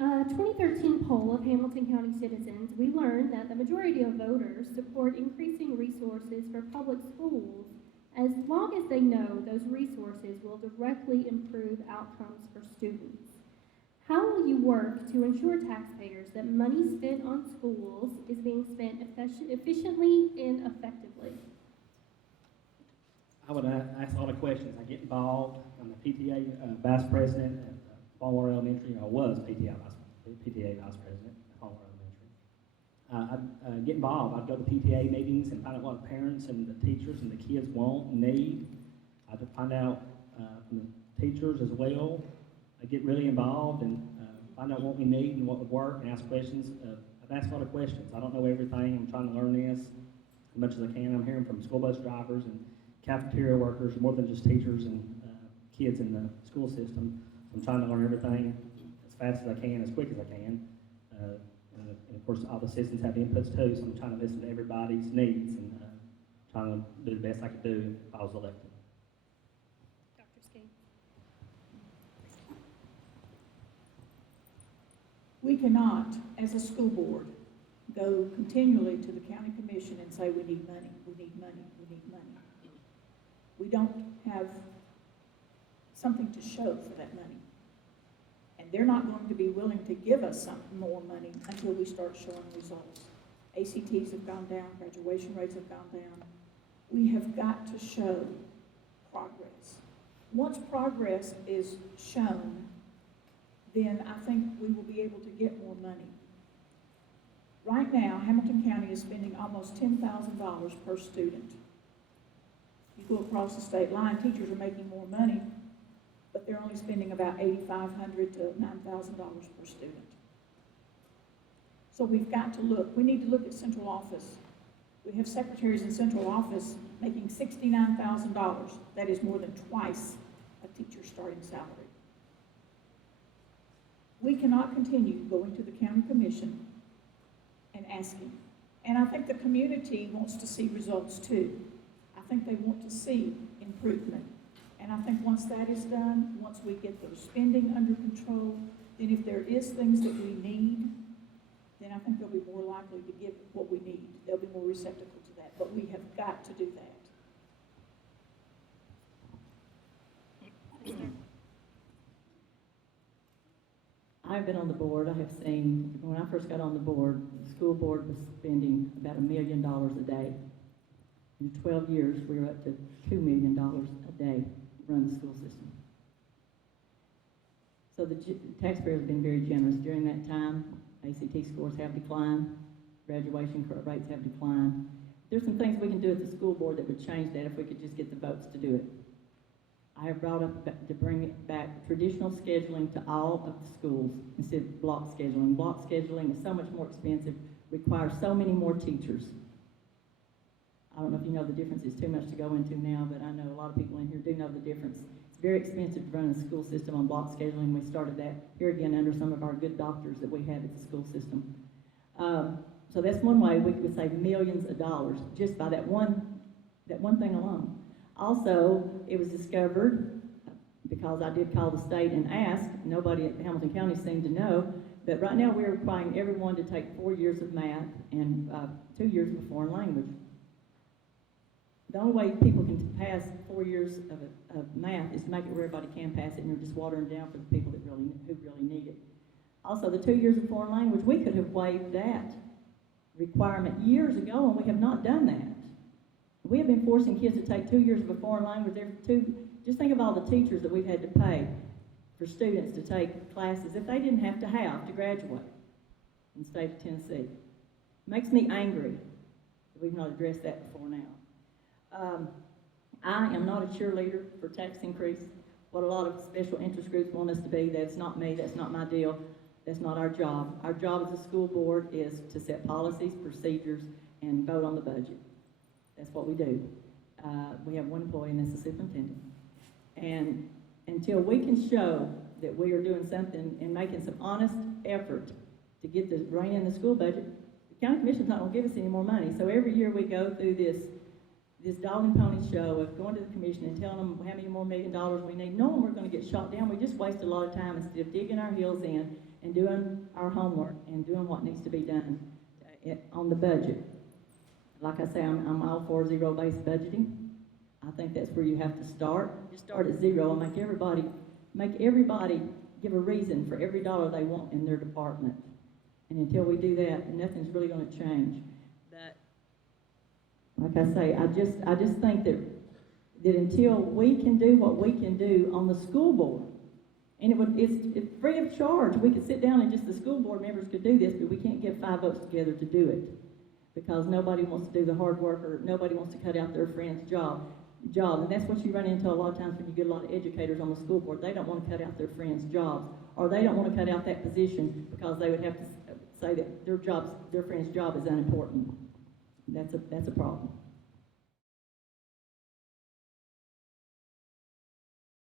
a 2013 poll of Hamilton County citizens, we learned that the majority of voters support increasing resources for public schools as long as they know those resources will directly improve outcomes for students. How will you work to ensure taxpayers that money spent on schools is being spent efficiently and effectively? I would ask all the questions. I get involved. I'm the PTA vice president at Palmer Elementary. I was PTA vice president at Palmer Elementary. I'd get involved. I'd go to PTA meetings and find out what the parents and the teachers and the kids want and need. I'd find out from the teachers as well. I get really involved and find out what we need and what would work and ask questions. I've asked a lot of questions. I don't know everything. I'm trying to learn this as much as I can. I'm hearing from school bus drivers and cafeteria workers, more than just teachers and kids in the school system. So I'm trying to learn everything as fast as I can, as quick as I can. And of course, all the citizens have inputs too, so I'm trying to listen to everybody's needs and trying to do the best I could do if I was elected. Dr. Skate. We cannot, as a school board, go continually to the county commission and say, we need money, we need money, we need money. We don't have something to show for that money. And they're not going to be willing to give us some more money until we start showing results. ACTs have gone down, graduation rates have gone down. We have got to show progress. Once progress is shown, then I think we will be able to get more money. Right now, Hamilton County is spending almost $10,000 per student. You go across the state line, teachers are making more money, but they're only spending about $8,500 to $9,000 per student. So we've got to look. We need to look at central office. We have secretaries in central office making $69,000. That is more than twice a teacher's starting salary. We cannot continue going to the county commission and asking. And I think the community wants to see results too. I think they want to see improvement. And I think once that is done, once we get the spending under control, then if there is things that we need, then I think they'll be more likely to give what we need. They'll be more receptive to that. But we have got to do that. I've been on the board. I have seen, when I first got on the board, the school board was spending about $1 million a day. In 12 years, we were up to $2 million a day to run the school system. So the taxpayers have been very generous. During that time, ACT scores have declined, graduation rates have declined. There's some things we can do at the school board that would change that if we could just get the votes to do it. I have brought up to bring it back traditional scheduling to all of the schools instead of block scheduling. Block scheduling is so much more expensive, requires so many more teachers. I don't know if you know the difference. It's too much to go into now, but I know a lot of people in here do know the difference. It's very expensive to run a school system on block scheduling. We started that here again under some of our good doctors that we have at the school system. So that's one way we could save millions of dollars just by that one thing alone. Also, it was discovered, because I did call the state and ask, nobody at Hamilton County seemed to know, but right now we're requiring everyone to take 4 years of math and 2 years of a foreign language. The only way people can pass 4 years of math is to make it where everybody can pass it, and you're just watering down for the people who really need it. Also, the 2 years of foreign language, we could have waived that requirement years ago, and we have not done that. We have been forcing kids to take 2 years of a foreign language. Just think of all the teachers that we've had to pay for students to take classes if they didn't have to graduate in the state of Tennessee. It makes me angry that we've not addressed that before now. I am not a cheerleader for tax increase. What a lot of special interest groups want us to be, that's not me, that's not my deal, that's not our job. Our job as a school board is to set policies, procedures, and vote on the budget. That's what we do. We have one employee, and that's the superintendent. And until we can show that we are doing something and making some honest effort to get the rein in the school budget, the county commission's not going to give us any more money. So every year we go through this this dog and pony show of going to the commission and telling them how many more $1 million we need, knowing we're gonna get shot down, we just waste a lot of time instead of digging our heels in and doing our homework and doing what needs to be done on the budget. Like I say, I'm all for zero-based budgeting. I think that's where you have to start. Just start at zero and make everybody give a reason for every dollar they want in their department. And until we do that, nothing's really gonna change. But like I say, I just think that until we can do what we can do on the school board, and it's free of charge. We could sit down and just the school board members could do this, but we can't get 5 votes together to do it because nobody wants to do the hard work or nobody wants to cut out their friend's job. And that's what you run into a lot of times when you get a lot of educators on the school board. They don't want to cut out their friends' jobs, or they don't want to cut out that position because they would have to say that their friend's job is unimportant. That's a problem.